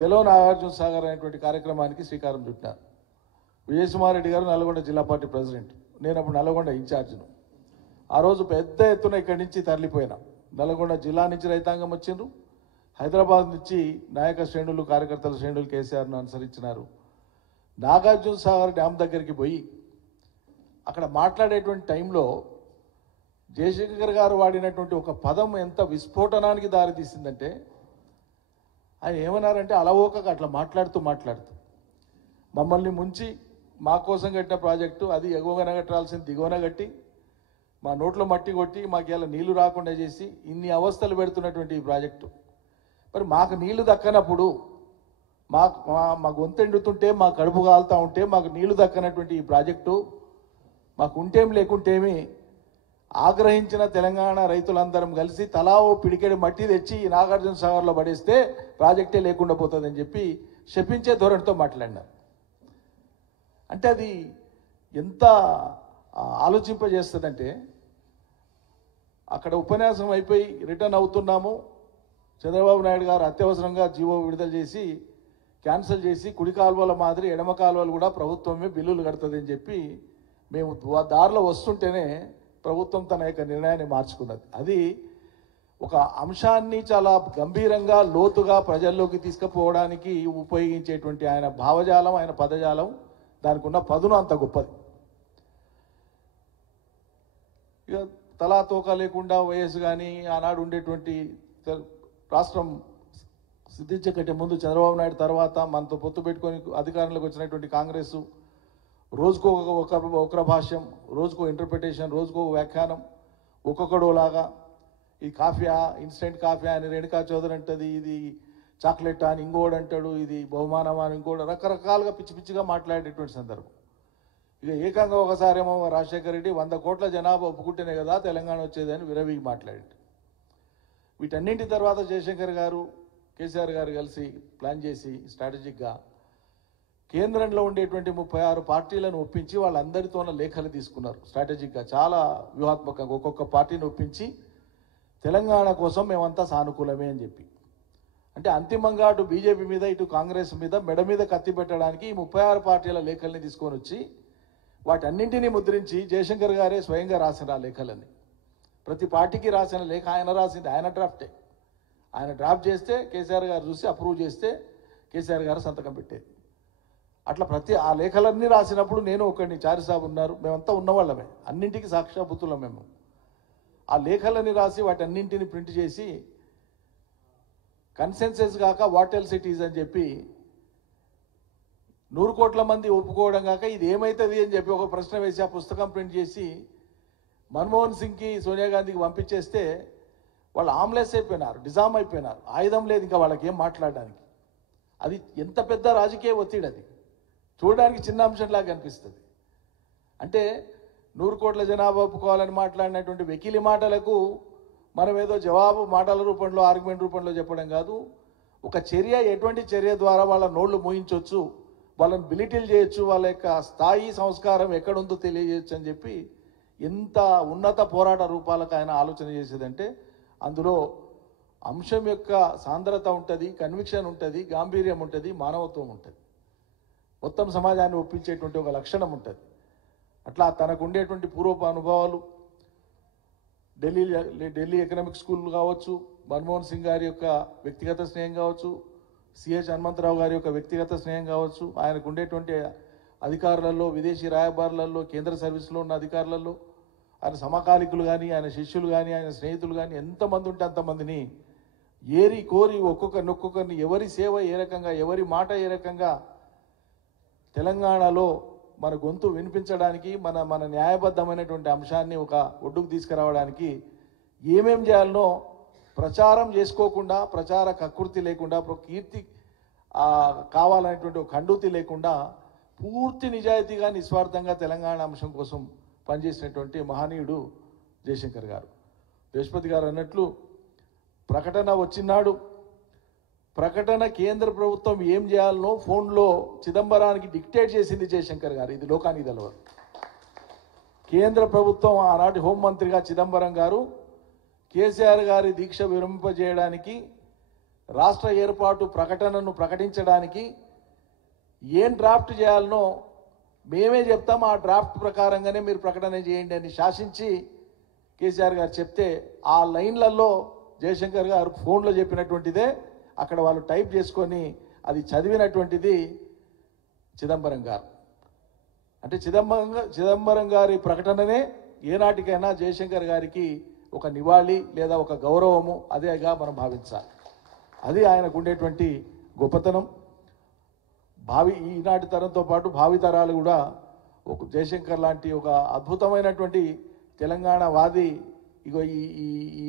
చెలో నాగార్జున సాగర్ అనేటువంటి కార్యక్రమానికి శ్రీకారం చుట్టారు. విజయసుమార్ రెడ్డి గారు నల్గొండ జిల్లా పార్టీ ప్రెసిడెంట్, నేను అప్పుడు నల్గొండ ఇన్ఛార్జ్ను. ఆ రోజు పెద్ద ఎత్తున ఇక్కడి నుంచి తరలిపోయినా. నల్గొండ జిల్లా నుంచి రైతాంగం వచ్చిండ్రు, హైదరాబాద్ నుంచి నాయక శ్రేణులు, కార్యకర్తల శ్రేణులు కేసీఆర్ను అనుసరించినారు. నాగార్జున సాగర్ డ్యామ్ దగ్గరికి పోయి అక్కడ మాట్లాడేటువంటి టైంలో జయశంకర్ గారు వాడినటువంటి ఒక పదం ఎంత విస్ఫోటనానికి దారితీసిందంటే, ఆయన ఏమన్నారంటే అలవోకగా అట్లా మాట్లాడుతూ మమ్మల్ని ముంచి మా కోసం కట్టిన ప్రాజెక్టు అది ఎగువన కట్టాల్సింది దిగువన కట్టి మా నోట్లో మట్టి కొట్టి మాకు ఇలా నీళ్లు రాకుండా చేసి ఇన్ని అవస్థలు పెడుతున్నటువంటి ఈ ప్రాజెక్టు, మరి మాకు నీళ్లు దక్కనప్పుడు మా గొంతెండుతుంటే మా కడుపు కాలుతూ ఉంటే మాకు నీళ్లు దక్కనటువంటి ఈ ప్రాజెక్టు మాకు ఉంటేం లేకుంటేమి ఆగ్రహించిన తెలంగాణ రైతులందరం కలిసి తలా ఓ పిడికెడు మట్టి తెచ్చి నాగార్జున సాగర్లో పడేస్తే ప్రాజెక్టే లేకుండా పోతుందని చెప్పి శపించే ధోరణితో మాట్లాడినారు. అంటే అది ఎంత ఆలోచింపజేస్తుందంటే, అక్కడ ఉపన్యాసం అయిపోయి రిటర్న్ అవుతున్నాము, చంద్రబాబు నాయుడు గారు అత్యవసరంగా జీవో విడుదల చేసి క్యాన్సిల్ చేసి కుడి కాలువల మాదిరి ఎడమ కాలువలు కూడా ప్రభుత్వమే బిల్లులు కడుతుందని చెప్పి మేము దారిలో వస్తుంటేనే ప్రభుత్వం తన యొక్క నిర్ణయాన్ని మార్చుకున్నది. అది ఒక అంశాన్ని చాలా గంభీరంగా లోతుగా ప్రజల్లోకి తీసుకుపోవడానికి ఉపయోగించేటువంటి ఆయన భావజాలం, ఆయన పదజాలం, దానికి ఉన్న పదును అంత గొప్పది. ఇక తలా తోక లేకుండా వయస్సు కానీ ఆనాడు ఉండేటువంటి రాష్ట్రం సిద్ధించకంటే ముందు చంద్రబాబు నాయుడు తర్వాత మనతో పొత్తు పెట్టుకొని అధికారంలోకి వచ్చినటువంటి కాంగ్రెస్ రోజుకో ఒక భాష్యం, రోజుకో ఇంటర్ప్రిటేషన్, రోజుకో వ్యాఖ్యానం, ఒక్కొక్కడోలాగా ఈ కాఫీయా ఇన్స్టెంట్ కాఫీ అని రేణుకా చౌదరి అంటది, ఇది చాక్లెట్ అని ఇంకోడు అంటాడు, ఇది బహుమానం అని ఇంకోడు, రకరకాలుగా పిచ్చి పిచ్చిగా మాట్లాడేటువంటి సందర్భం. ఇక ఏకంగా ఒకసారేమో రాజశేఖర రెడ్డి 100 కోట్ల జనాభా ఒప్పుకుంటేనే కదా తెలంగాణ వచ్చేదని విరవిగి మాట్లాడాడు. వీటన్నింటి తర్వాత జయశంకర్ గారు, కేసీఆర్ గారు కలిసి ప్లాన్ చేసి స్ట్రాటజిక్గా కేంద్రంలో ఉండేటువంటి 36 పార్టీలను ఒప్పించి వాళ్ళందరితోన లేఖలు తీసుకున్నారు. స్ట్రాటజిక్గా చాలా వ్యూహాత్మకంగా ఒక్కొక్క పార్టీని ఒప్పించి తెలంగాణ కోసం మేమంతా సానుకూలమే అని చెప్పి, అంటే అంతిమంగా అటు బీజేపీ మీద ఇటు కాంగ్రెస్ మీద మెడ మీద కత్తి పెట్టడానికి ఈ 36 పార్టీల లేఖల్ని తీసుకొని వచ్చి వాటన్నింటినీ ముద్రించి జయశంకర్ గారే స్వయంగా రాసిన ఆ లేఖలన్నీ. ప్రతి పార్టీకి రాసిన లేఖ ఆయన రాసింది, ఆయన డ్రాఫ్టే. ఆయన డ్రాఫ్ట్ చేస్తే కేసీఆర్ గారు చూసి అప్రూవ్ చేస్తే కేసీఆర్ గారు సంతకం పెట్టేది. అట్లా ఆ లేఖలన్నీ రాసినప్పుడు నేను ఒకడిని, చారిసాబు ఉన్నారు, మేమంతా ఉన్నవాళ్ళమే, అన్నింటికి సాక్షాభూతులం మేము. ఆ లేఖలన్నీ రాసి వాటన్నింటిని ప్రింట్ చేసి కన్సెన్సెస్ కాక వాట్ ఎల్స్ ఇట్ ఈజ్ అని చెప్పి 100 కోట్ల మంది ఒప్పుకోవడం కాక ఇది ఏమవుతుంది అని చెప్పి ఒక ప్రశ్న వేసి ఆ పుస్తకం ప్రింట్ చేసి మన్మోహన్ సింగ్కి, సోనియా గాంధీకి పంపించేస్తే వాళ్ళు ఆమ్లెస్ అయిపోయినారు, డిజామ్ అయిపోయినారు, ఆయుధం లేదు ఇంకా వాళ్ళకి ఏం మాట్లాడడానికి. అది ఎంత పెద్ద రాజకీయ ఒత్తిడి, అది చూడడానికి చిన్న అంశంలాగా అనిపిస్తుంది. అంటే 100 కోట్ల జనాభా ఒప్పుకోవాలని మాట్లాడినటువంటి వెకిలి మాటలకు మనం ఏదో జవాబు మాటల రూపంలో, ఆర్గ్యుమెంట్ రూపంలో చెప్పడం కాదు, ఒక చర్య, ఎటువంటి చర్య ద్వారా వాళ్ళ నోళ్లు మూయించవచ్చు, వాళ్ళని బిలిటిల్ చేయొచ్చు, వాళ్ళ యొక్క స్థాయి సంస్కారం ఎక్కడుందో తెలియజేయచ్చు అని చెప్పి ఎంత ఉన్నత పోరాట రూపాలకు ఆయన ఆలోచన చేసేదంటే అందులో అంశం యొక్క సాంద్రత ఉంటుంది, కన్విక్షన్ ఉంటుంది, గాంభీర్యం ఉంటుంది, మానవత్వం ఉంటుంది, మొత్తం సమాజాన్ని ఒప్పించేటువంటి ఒక లక్షణం ఉంటుంది. అట్లా తనకు ఉండేటువంటి పూర్వపు అనుభవాలు, ఢిల్లీ ఎకనామిక్ స్కూల్ కావచ్చు, మన్మోహన్ సింగ్ గారి యొక్క వ్యక్తిగత స్నేహం కావచ్చు, సిహెచ్ హనుమంతరావు గారి యొక్క వ్యక్తిగత స్నేహం కావచ్చు, ఆయనకు ఉండేటువంటి అధికారులలో, విదేశీ రాయబారులలో, కేంద్ర సర్వీస్లో ఉన్న అధికారులలో, ఆయన సమకాలికులు కానీ, ఆయన శిష్యులు కానీ, ఆయన స్నేహితులు కానీ ఎంతమంది ఉంటే అంతమందిని ఏరి కోరి ఒక్కొక్కరిని ఎవరి సేవ ఏ రకంగా, ఎవరి మాట ఏ రకంగా తెలంగాణలో మన గొంతు వినిపించడానికి, మన న్యాయబద్ధమైనటువంటి అంశాన్ని ఒక ఒడ్డుకు తీసుకురావడానికి ఏమేం చేయాలనో ప్రచారం చేసుకోకుండా, ప్రచార కకృతి లేకుండా, కీర్తి కావాలనేటువంటి ఒక ఖండూతి లేకుండా పూర్తి నిజాయితీగా, నిస్వార్థంగా తెలంగాణ అంశం కోసం పనిచేసినటువంటి మహనీయుడు జయశంకర్ గారు. దేశపతి గారు అన్నట్లు ప్రకటన వచ్చినాడు, ప్రకటన కేంద్ర ప్రభుత్వం ఏం చేయాలనో ఫోన్లో చిదంబరానికి డిక్టేట్ చేసింది జయశంకర్ గారు. ఇది లోకానికి తెలవదు. కేంద్ర ప్రభుత్వం ఆనాటి హోంమంత్రిగా చిదంబరం గారు కేసీఆర్ గారి దీక్ష విరమింపజేయడానికి రాష్ట్ర ఏర్పాటు ప్రకటనను ప్రకటించడానికి ఏం డ్రాఫ్ట్ చేయాలనో మేమే చెప్తాం, ఆ డ్రాఫ్ట్ ప్రకారంగానే మీరు ప్రకటన చేయండి అని శాసించి కేసీఆర్ గారు చెప్తే ఆ లైన్లలో జయశంకర్ గారు ఫోన్లో చెప్పినటువంటిదే అక్కడ వాళ్ళు టైప్ చేసుకొని అది చదివినటువంటిది చిదంబరం గారు. అంటే చిదంబరం గారి ప్రకటననే ఏనాటికైనా జయశంకర్ గారికి ఒక నివాళి లేదా ఒక గౌరవము అదేగా మనం భావించాలి. అది ఆయనకు ఉండేటువంటి గొప్పతనం. ఈనాటి తరంతో పాటు భావి తరాలు కూడా ఒక జయశంకర్ లాంటి ఒక అద్భుతమైనటువంటి తెలంగాణ వాది ఇగో ఈ